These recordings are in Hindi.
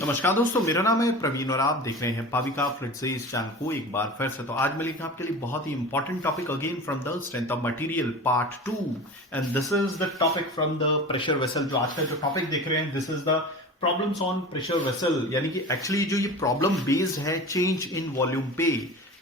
नमस्कार दोस्तों, मेरा नाम है प्रवीण और आप देख रहे हैं पाविका फ्लड से इस चैनल को एक बार फिर से। तो आज मैं लेकर आपके लिए बहुत ही important topic again from the strength of material part 2 and this is the topic from the pressure vessel. जो आज का जो टॉपिक देख रहे हैं this is the problems on pressure vessel, यानी कि एक्चुअली जो ये प्रॉब्लम बेस्ड है चेंज इन वॉल्यूम पे।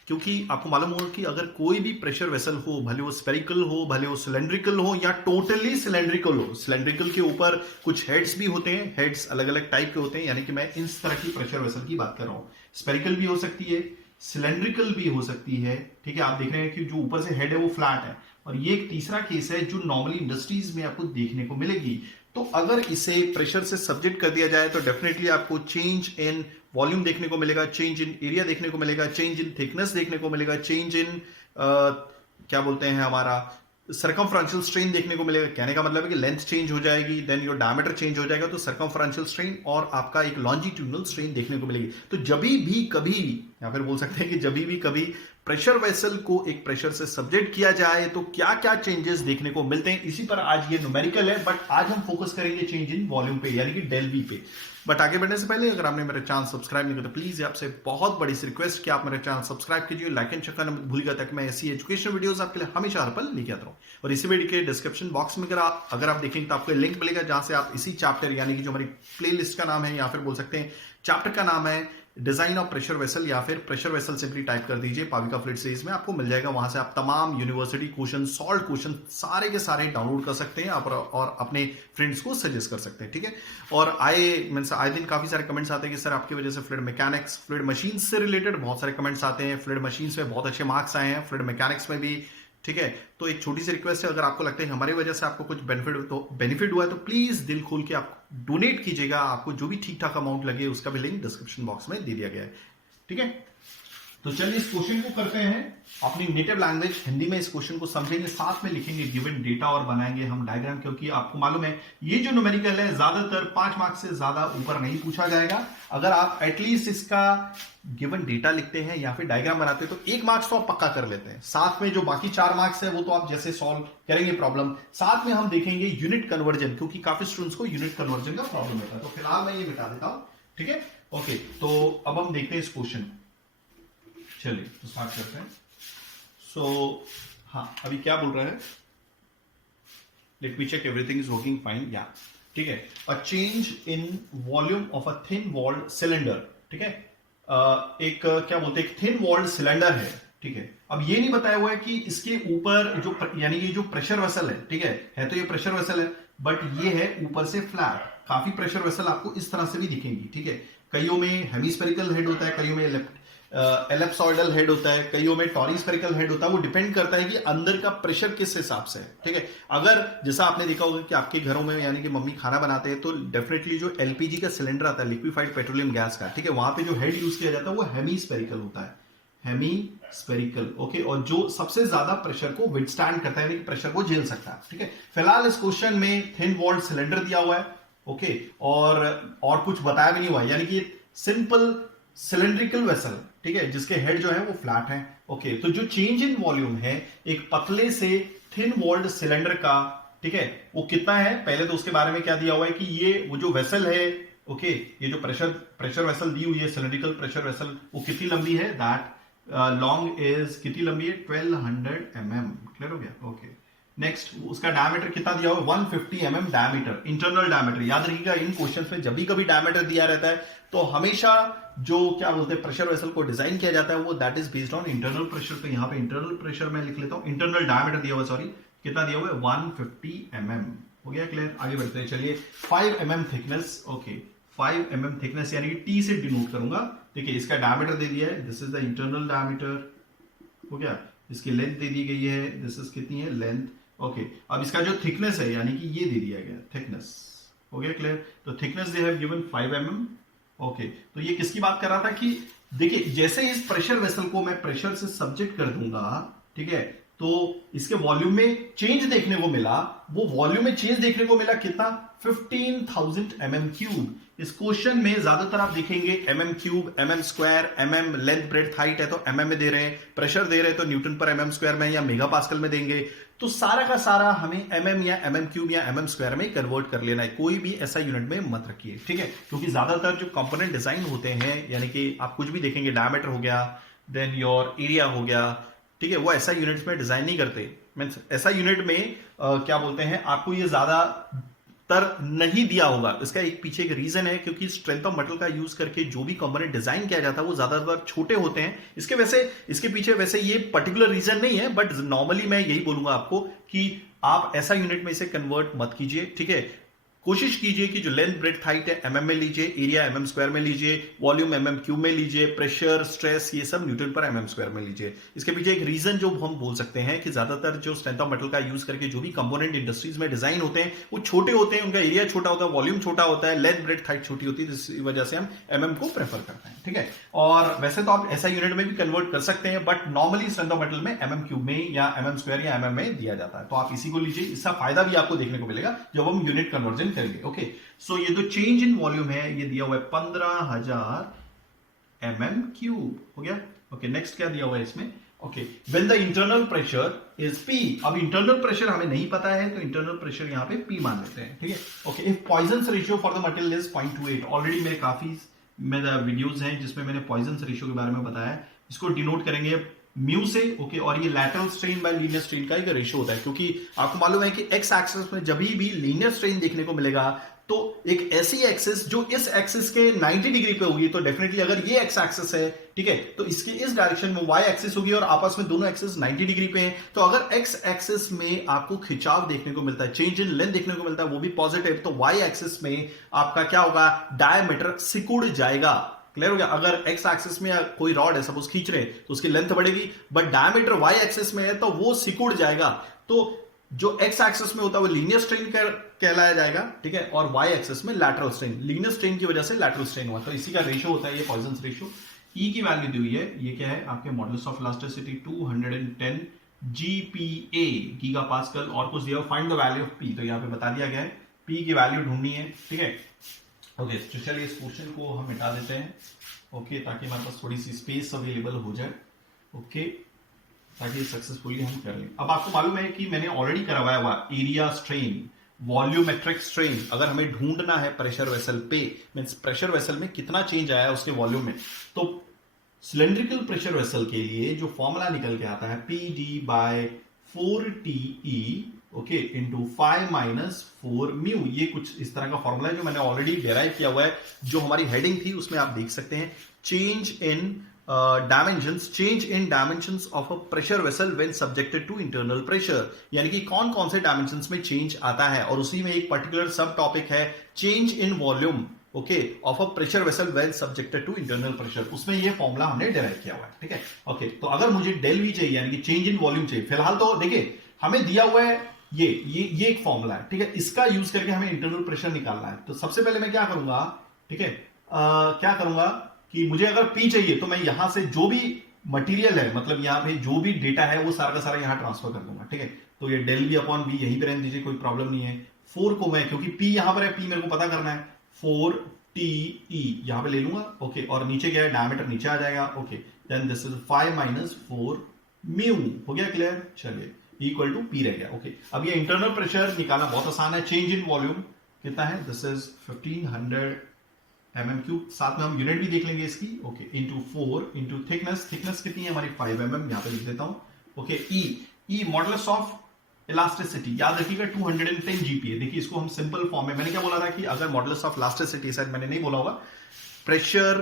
क्योंकि आपको मालूम होगा कि अगर कोई भी प्रेशर वेसल हो, भले वो स्पेरिकल हो, भले वो सिलेंड्रिकल हो या टोटली सिलेंड्रिकल हो, सिलेंड्रिकल के ऊपर कुछ हेड्स भी होते हैं, हेड्स अलग अलग टाइप के होते हैं, यानी कि मैं इस तरह की प्रेशर वेसल की बात कर रहा हूं। स्पेरिकल भी हो सकती है, सिलेंड्रिकल भी हो सकती है। ठीक है, आप देख रहे हैं कि जो ऊपर से हेड है वो फ्लैट है। और ये एक तीसरा केस है जो नॉर्मली इंडस्ट्रीज में आपको देखने को मिलेगी। तो अगर इसे प्रेशर से सब्जेक्ट कर दिया जाए तो डेफिनेटली आपको चेंज इन वॉल्यूम देखने को मिलेगा, चेंज इन एरिया देखने को मिलेगा, चेंज इन थिकनेस देखने को मिलेगा, चेंज इन क्या बोलते हैं हमारा सर्कमफ्रेंशियल स्ट्रेन देखने को मिलेगा। कहने का मतलब है कि लेंथ चेंज हो जाएगी, देन योर डायमीटर चेंज हो जाएगा, तो सर्कमफ्रेंशियल स्ट्रेन और आपका एक लॉन्जिट्यूडनल स्ट्रेन देखने को मिलेगी। तो जभी भी कभी, या फिर बोल सकते हैं कि जभी भी कभी प्रेशर वेसल को एक प्रेशर से सब्जेक्ट किया जाए तो क्या क्या चेंजेस देखने को मिलते हैं, इसी पर आज ये न्यूमेरिकल है। बट आज हम फोकस करेंगे चेंज इन वॉल्यूम पे, यानी कि डेल वी पे। बट आगे बढ़ने से पहले अगर आपने मेरा चैनल सब्सक्राइब नहीं किया तो प्लीज आपसे बहुत बड़ी रिक्वेस्ट कि आप मेरा चैनल सब्सक्राइब कीजिए, लाइक एंड शेयर करना मत भूलिएगा, ताकि मैं ऐसी एजुकेशन वीडियोस आपके लिए हमेशा हर पल लेके आता हूं। और इसी वीडियो के डिस्क्रिप्शन बॉक्स में अगर आप देखेंगे तो आपको लिंक मिलेगा जहां से आप इसी चैप्टर, यानी कि जो हमारी प्लेलिस्ट का नाम है, या फिर बोल सकते हैं चैप्टर का नाम है डिजाइन ऑफ प्रेशर वेसल, या फिर प्रेशर वेसल सिंपली टाइप कर दीजिए पाविका फ्लड सीरीज में, आपको मिल जाएगा। वहां से आप तमाम यूनिवर्सिटी क्वेश्चन, सॉल्व क्वेश्चन सारे के सारे डाउनलोड कर सकते हैं और अपने फ्रेंड्स को सजेस्ट कर सकते हैं। ठीक है, और आए दिन काफी सारे कमेंट्स आते हैं कि सर आपकी वजह से फ्लड मैकेनिक्स, फ्लड मशीन से रिलेटेड बहुत सारे कमेंट्स आते हैं। फ्लड मशीन में बहुत अच्छे मार्क्स आए हैं, फ्लड मैकेनिक्स में भी। ठीक है, तो एक छोटी सी रिक्वेस्ट है, अगर आपको लगता है हमारी वजह से आपको कुछ बेनिफिट हुआ है तो प्लीज दिल खोल के आप डोनेट कीजिएगा। आपको जो भी ठीक ठाक अमाउंट लगे उसका भी लिंक डिस्क्रिप्शन बॉक्स में दे दिया गया है। ठीक है, तो चलिए इस क्वेश्चन को करते हैं अपनी नेटिव लैंग्वेज हिंदी में। इस क्वेश्चन को समझेंगे, साथ में लिखेंगे गिवन डेटा और बनाएंगे हम डायग्राम। क्योंकि आपको मालूम है ये जो न्यूमेरिकल है ज्यादातर 5 मार्क्स से ज्यादा ऊपर नहीं पूछा जाएगा। अगर आप एटलीस्ट इसका गिवन डेटा लिखते हैं या फिर डायग्राम बनाते हैं तो 1 मार्क्स तो आप पक्का कर लेते हैं। साथ में जो बाकी 4 मार्क्स है वो तो आप जैसे सॉल्व करेंगे प्रॉब्लम, साथ में हम देखेंगे यूनिट कन्वर्जन, क्योंकि काफी स्टूडेंट्स को यूनिट कन्वर्जन का प्रॉब्लम होता है। तो फिलहाल मैं ये मिटा देता हूं। ठीक है, ओके, तो अब हम देखते हैं इस क्वेश्चन। चलिए तो स्टार्ट करते हैं। हाँ, अभी क्या बोल रहा है, let me check everything is working fine. या ठीक है, a change in volume of a thin walled cylinder. ठीक है, एक क्या बोलते हैं, एक थिन वॉल्ड सिलेंडर है। ठीक है, अब ये नहीं बताया हुआ है कि इसके ऊपर जो यानी ये जो प्रेशर वेसल है, ठीक है तो ये प्रेशर वेसल है, बट ये है ऊपर से फ्लैट। काफी प्रेशर वेसल आपको इस तरह से भी दिखेंगी। ठीक है, कईयों में हेमिस्फेरिकल हेड होता है, कईयों में एलिप्सॉइडल हेड होता है, कईयों में टॉरीस्फेरिकल हेड होता है। वो डिपेंड करता है कि अंदर का प्रेशर किस हिसाब से है। ठीक है, अगर जैसा आपने देखा होगा कि आपके घरों में यानी कि मम्मी खाना बनाते हैं तो डेफिनेटली जो एलपीजी का सिलेंडर आता है, लिक्विफाइड पेट्रोलियम गैस का, ठीक है, वहां पे जो हेड यूज किया जाता है वो हेमीस्फेरिकल होता है, हेमीस्फेरिकल। ओके, और जो सबसे ज्यादा प्रेशर को विथस्टैंड करता है, यानी कि प्रेशर को झेल सकता है। ठीक है, फिलहाल इस क्वेश्चन में थिन वॉल्ड सिलेंडर दिया हुआ है। ओके, और कुछ बताया भी नहीं हुआ है, यानी कि सिंपल सिलेंड्रिकल वेसल, ठीक है, जिसके हेड जो है वो फ्लैट है। ओके, तो जो चेंज इन वॉल्यूम है एक पतले से थिन वॉल्ड सिलेंडर का, ठीक है, वो कितना है, पहले तो उसके बारे में क्या दिया हुआ है कि ये वो जो वेसल है, ओके, ये जो प्रेशर वेसल दी हुई है, सिलेंड्रिकल प्रेशर वेसल, वो कितनी लंबी है, दैट लॉन्ग इज कितनी लंबी है, 1200 mm। क्लियर हो गया। ओके, नेक्स्ट उसका डायमीटर कितना दिया हुआ है, 150 mm डायमीटर, इंटरनल डायमीटर। याद रखिएगा इन क्वेश्चंस में जब भी कभी डायमीटर दिया रहता है तो हमेशा जो क्या बोलते हैं प्रेशर वेसल को डिजाइन किया जाता है वो that is based on internal pressure. तो यहाँ पे इंटरनल प्रेशर मैं लिख लेता हूँ, इंटरनल डायमीटर दिया हुआ, सॉरी कितना दिया हुआ है, 150 mm। हो गया क्लियर, आगे बढ़ते हैं। चलिए 5 mm thickness. Okay, 5 mm thickness यानी कि T से डिनोट करूंगा। देखिए इसका डायमीटर दे दिया है, this is the internal diameter. हो गया, इसकी लेंथ दे दी गई है, दिस इज कितनी है, लेंथ। ओके, अब इसका जो थिकनेस है यानी कि ये दे दिया गया थिकनेस। हो गया क्लियर, तो thickness they have given 5 mm। Okay, तो ये किसकी बात कर रहा था कि देखिए जैसे इस प्रेशर वेसल को मैं प्रेशर से सब्जेक्ट कर दूंगा, ठीक है, तो इसके वॉल्यूम में चेंज देखने को मिला, वो वॉल्यूम में चेंज देखने को मिला कितना, 15,000 mm3। इस क्वेश्चन में ज्यादातर आप देखेंगे mm3, mm², mm length breadth height है तो mm में दे रहे हैं, प्रेशर दे रहे हैं तो न्यूटन पर mm² में या मेगा पास्कल में देंगे। तो सारा का सारा हमें mm या mm³ या mm² में कन्वर्ट कर लेना है, कोई भी ऐसा यूनिट में मत रखिए, ठीक है। क्योंकि ज्यादातर जो कंपोनेंट डिजाइन होते हैं, यानी कि आप कुछ भी देखेंगे, डायमीटर हो गया, देन योर एरिया हो गया, ठीक है, वो ऐसा यूनिट्स में डिजाइन नहीं करते। मींस ऐसा यूनिट में क्या बोलते हैं, आपको ये ज्यादा तर नहीं दिया होगा। इसका एक पीछे एक रीजन है, क्योंकि स्ट्रेंथ ऑफ मेटल का यूज करके जो भी कंपोनेंट डिजाइन किया जाता है वो ज्यादातर छोटे होते हैं। इसके पीछे वैसे ये पर्टिकुलर रीजन नहीं है, बट नॉर्मली मैं यही बोलूंगा आपको कि आप ऐसा यूनिट में इसे कन्वर्ट मत कीजिए, ठीक है। कोशिश कीजिए कि जो लेंथ ब्रेड्थ हाइट है mm में लीजिए, एरिया mm² में लीजिए, वॉल्यूम mm³ में लीजिए, प्रेशर स्ट्रेस ये सब न्यूटन पर mm² में लीजिए। इसके पीछे एक रीजन जो हम बोल सकते हैं कि ज्यादातर जो स्ट्रेंथ ऑफ मेटल का यूज करके जो भी कंपोनेंट इंडस्ट्रीज में डिजाइन होते हैं वो छोटे होते हैं, उनका एरिया छोटा होता है, वॉल्यूम छोटा होता है, लेंथ ब्रेड्थ हाइट छोटी होती है, इस वजह से हम mm को प्रेफर करते हैं, ठीक है। और वैसे तो आप ऐसा यूनिट में भी कन्वर्ट कर सकते हैं, but normally strength of metal में mm³ में या mm² या mm में दिया जाता है, तो आप इसी को लीजिए। इसका फायदा भी आपको देखने को मिलेगा जब हम यूनिट कन्वर्जन करेंगे, ओके। सो ये जो चेंज इन वॉल्यूम है ये दिया हुआ है 15,000 mm³ हो गया, ओके। नेक्स्ट क्या दिया हुआ है इसमें, okay, when the internal pressure is P। अब इंटरनल प्रेशर हमें नहीं पता है तो इंटरनल प्रेशर यहां पे P मान लेते हैं, ठीक है, okay. If Poisson's ratio for the material is 0.28, already मेरे काफी वीडियोस हैं जिसमें मैंने पॉइजन्स रेशियो के बारे में बताया है। इसको डिनोट करेंगे म्यू से, ओके। और ये lateral strain bye linear strain का एक रेशियो होता है, क्योंकि आपको मालूम है कि एक्स एक्सिस में जब भी लीनियर स्ट्रेन देखने को मिलेगा तो एक ऐसी एक्सिस जो इस एक्सिस के 90 डिग्री पे होगी, तो डेफिनेटली अगर ये एक्स एक्सिस है, ठीक है, तो इसके इस डायरेक्शन में वाई एक्सिस होगी और आपस में दोनों एक्सिस 90 डिग्री पे हैं। तो अगर एक्स एक्सिस में आपको खिंचाव देखने को मिलता है, चेंज इन लेंथ देखने को मिलता है, वो भी पॉजिटिव, तो वाई एक्सिस में आपका क्या होगा, डायमीटर सिकुड़ जाएगा। क्लियर हो गया। अगर एक्स एक्सिस में कोई रॉड है सपोज खींच रहे हैं तो उसकी लेंथ बढ़ेगी, बट डायमीटर वाई एक्सिस में है तो वो सिकुड़ जाएगा। तो जो एक्स एक्सिस में होता है वो लीनियर स्ट्रेन कहलाया जाएगा, ठीक है, और वाई एक्सिस में लैटरल स्ट्रेन, लीनियर स्ट्रेन की वजह से लैटरल स्ट्रेन हुआ, तो इसी का रेशियो होता है ये पॉइजन्स रेशियो। ई की वैल्यू दी हुई है, ये क्या है आपके modulus of elasticity 210 GPa giga pascal, और कुछ दिया find the value of P, तो यहाँ पे बता दिया गया है P की वैल्यू ढूंढनी है, ठीक है, ओके। तो चलिए इस क्वेश्चन को हम मिटा देते हैं, ओके, ताकि हमारे पास थोड़ी सी स्पेस अवेलेबल हो जाए, ओके, ताकि सक्सेसफुली हम कर लें। अब आपको मालूम है कि मैंने ऑलरेडी करवाया हुआ एरिया स्ट्रेन, वॉल्यूमेट्रिक स्ट्रेन, अगर हमें ढूंढना है प्रेशर वेसल पे, मींस प्रेशर वेसल में कितना चेंज आया है उसके वॉल्यूम में, तो सिलेंड्रिकल प्रेशर वेसल के लिए जो फॉर्मूला निकल के आता है PD/4TE, ओके, इंटू 5-4 म्यू, ये कुछ इस तरह का फॉर्मूला है जो मैंने ऑलरेडी डेराइव किया हुआ है। जो हमारी हेडिंग थी उसमें आप देख सकते हैं, change in change in dimensions of a pressure vessel when subjected to internal pressure, यानी कि कौन कौन से डायमेंशंस में चेंज आता है, और उसी में एक पर्टिकुलर सब टॉपिक है change in volume, okay, of a pressure vessel when subjected to internal pressure. उसमें ये फॉर्मूला हमने डेराइव किया हुआ है, ठीक है, ओके। तो अगर मुझे डेल वी चाहिए यानी कि चेंज इन वॉल्यूम चाहिए, फिलहाल तो देखिए हमें दिया हुआ है ये एक फॉर्मूला है, ठीक है, इसका यूज करके हमें इंटरनल प्रेशर निकालना है। तो सबसे पहले मैं क्या करूंगा, ठीक है, क्या करूंगा कि मुझे अगर P चाहिए तो मैं यहां से जो भी मटेरियल है, मतलब यहां पे जो भी डेटा है वो सारा का सारा यहां ट्रांसफर कर दूंगा, ठीक है। तो ये डेल वी अपॉन वी यहीं पे रहने दीजिए, कोई प्रॉब्लम नहीं है। 4 को मैं, क्योंकि P यहां पर है, P मेरे को पता करना है, 4TE यहां पे ले लूंगा, ओके, और नीचे क्या है, डायमीटर नीचे आ जाएगा, okay, then this is 5-4 mu, हो गया क्लियर। चलिए इक्वल टू P रह गया, ओके। अब ये इंटरनल प्रेशर निकालना बहुत आसान है। चेंज इन वॉल्यूम कितना है, दिस इज 1500 mm³, साथ में हम यूनिट भी देख लेंगे इसकी, ओके, इंटू 4 इंटू थिकनेस कितनी है हमारी 5 mm, यहां पे लिख देता हूं, okay. E modulus of elasticity, याद रखिएगा 210 GPa। देखिए इसको हम सिंपल फॉर्म में, मैंने क्या बोला था कि अगर मॉडुलस ऑफ इलास्टिसिटी, शायद मैंने नहीं बोला होगा, प्रेशर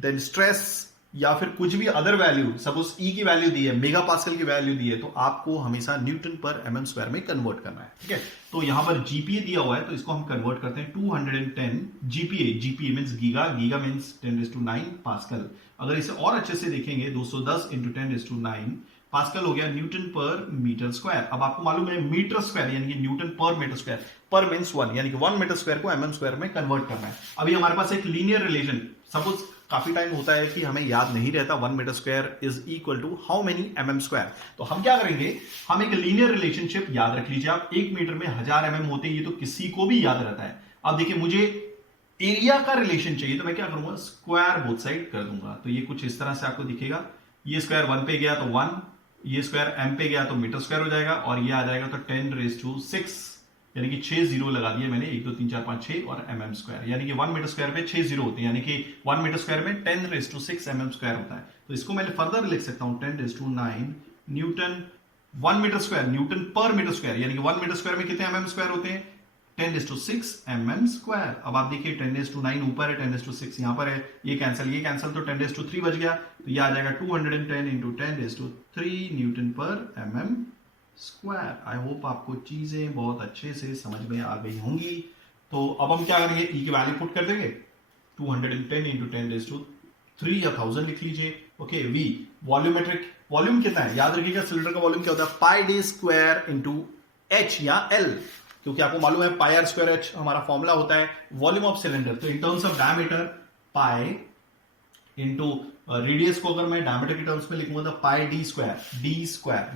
देन स्ट्रेस या फिर कुछ भी अदर वैल्यू, सपोज ई की वैल्यू दी है, मेगा पास्कल की वैल्यू दी है, तो आपको हमेशा न्यूटन पर mm² में कन्वर्ट करना है, ठीक है। तो यहां पर GPa दिया हुआ है तो इसको हम कन्वर्ट करते हैं 210 GPa means giga means 10⁹ pascal. अगर इसे और अच्छे से देखेंगे 210 × 10⁹ पास्कल हो गया न्यूटन पर मीटर स्क्वायर। अब आपको मालूम है मीटर स्क्वायर यानी कि न्यूटन पर मीटर स्क्वायर, पर मीन्स 1 यानी कि 1 मीटर स्क्वायर को mm स्क्वायर में कन्वर्ट करना है। अभी हमारे पास एक लीनियर रिलेशन, सपोज काफी टाइम होता है कि हमें याद नहीं रहता 1 metre square is equal to how many mm square, तो हम क्या करेंगे, हम एक लीनियर रिलेशनशिप याद रख लीजिए आप, 1 मीटर में 1000 mm होते हैं, ये तो किसी को भी याद रहता है। अब देखिए मुझे एरिया का रिलेशन चाहिए तो मैं क्या करूंगा, स्क्वायर बोथ साइड कर दूंगा, तो ये कुछ इस तरह से आपको दिखेगा, ये स्क्वायर 1 पे गया तो 1, ये स्क्वायर m पे गया तो मीटर स्क्वायर हो जाएगा, और ये आ जाएगा तो 10⁻⁶, यानी कि 6 जीरो लगा दिए मैंने, 1 2 3 4 5 6 और mm स्क्वायर, यानी कि 1 मीटर स्क्वायर पे 6 जीरो होते हैं, यानी कि 1 मीटर स्क्वायर में 10⁻⁶ mm स्क्वायर होता है। तो इसको मैं फर्दर लिख सकता हूं 10⁹ न्यूटन 1 मीटर स्क्वायर, न्यूटन पर मीटर स्क्वायर, यानी कि 1 मीटर स्क्वायर में कितने mm स्क्वायर होते हैं, 10⁶ mm स्क्वायर। अब आप देखिए 10⁹ ऊपर है, 10⁶ यहां पर है, ये कैंसिल तो 10�3 बच गया, तो ये आ जाएगा 210 इंटू 10�3 न्यूटन पर mm स्क्वायर। आई होप आपको चीजें बहुत अच्छे से समझ में आ गई होंगी। तो अब हम क्या करेंगे, ई की वैल्यू पुट कर देंगे, 210 इंटू 10�3 या 1000 लिख लीजिए। ओके, वी वॉल्यूमेट्रिक, वॉल्यूम कितना है याद रखिएगा, सिलेंडर का वॉल्यूम क्या होता है, pi D square into H या एल, क्योंकि आपको मालूम है पाई आर स्क्वायर एच हमारा फॉर्मूला होता है वॉल्यूम ऑफ सिलेंडर। तो in terms of diameter pi into radius को अगर मैं डायमीटर के टर्म्स में लिखूंगा तो pi D square,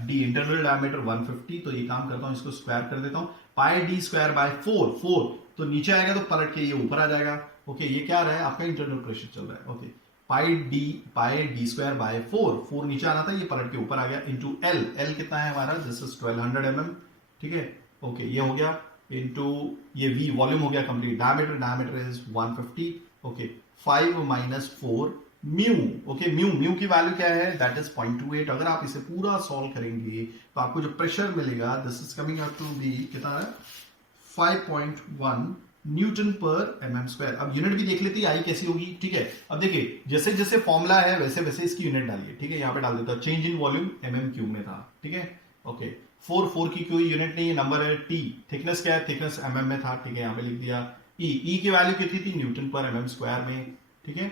D internal diameter 150, तो ये काम करता हूं, इसको स्क्वायर कर देता हूं, पाई डी स्क्वायर बाय 4 तो नीचे आएगा तो पलट के ये ऊपर आ जाएगा। ओके, ये क्या रहा है आपका इंटरनल प्रेशर चल रहा है। Okay, pi D square by 4 नीचे आना था, ये पलट के ऊपर आ गया, इंटू एल कितना है हमारा, दिस इज 1200 mm, ठीक है। ओके, ये हो गया इंटू ये वी वॉल्यूम हो गया complete, diameter is 150। Okay, 5 minus 4 mu. Okay, mu की वैल्यू क्या है, दैट इज 0.28। अगर आप इसे पूरा सॉल्व करेंगे तो आपको जो प्रेशर मिलेगा, this is coming up to be कितना है, 5.1 न्यूटन पर mm स्क्वायर। अब यूनिट भी देख लेते हैं आई कैसी होगी, ठीक है। अब देखिए जैसे जैसे फॉर्मूला है वैसे वैसे इसकी यूनिट डालिए, ठीक है। यहाँ पे डाल देता हूं, change in volume mm cube में था, ठीक है। ओके, 4 की कोई यूनिट नहीं है, नंबर है टी, थिकनेस क्या है, थिकनेस mm में था, ठीक है, यहाँ पे लिख दिया। ई की वैल्यू कितनी थी, न्यूटन पर mm स्क्वायर में, ठीक है।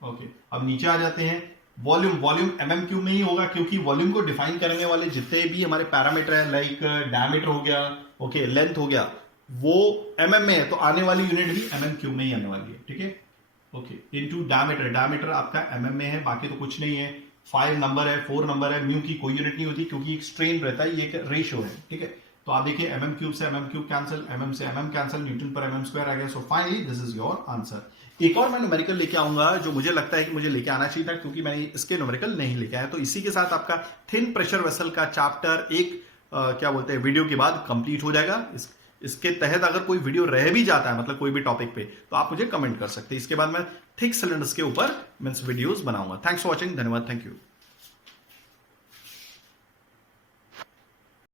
ओके, अब नीचे आ जाते हैं, वॉल्यूम mm क्यूब में ही होगा, क्योंकि वॉल्यूम को डिफाइन करने वाले जितने भी हमारे पैरामीटर है, लाइक डायमीटर हो गया, ओके, लेंथ हो गया, वो mm में है, तो आने वाली यूनिट भी mm क्यूब में ही आने वाली है, ठीक है। ओके, इनटू डायमीटर आपका mm में है, बाकी तो कुछ नहीं है। 5 नंबर है, 4 नंबर है, म्यू की कोई यूनिट नहीं होती क्योंकि एक स्ट्रेन रहता है, ये एक रेशियो है, ठीक है। तो आप देखिए mm क्यूब से mm क्यूब कैंसिल, mm से mm कैंसिल, न्यूटन पर mm स्क्वायर आ गया। So finally this is your answer. एक और मैं न्यूमेरिकल लेके आऊंगा जो मुझे लगता है कि मुझे लेके आना चाहिए था, क्योंकि मैंने इसके न्यूमेरिकल नहीं लेके आया। तो इसी के साथ आपका थिन प्रेशर वेसल का चैप्टर क्या बोलते हैं वीडियो के बाद कंप्लीट हो जाएगा। इसके तहत अगर कोई वीडियो रह भी जाता है, मतलब कोई भी टॉपिक पे, तो आप मुझे कमेंट कर सकते हैं। इसके बाद मैं थिक सिलेंडर्स के ऊपर मींस वीडियोस बनाऊंगा। थैंक्स फॉर वॉचिंग, धन्यवाद, थैंक यू।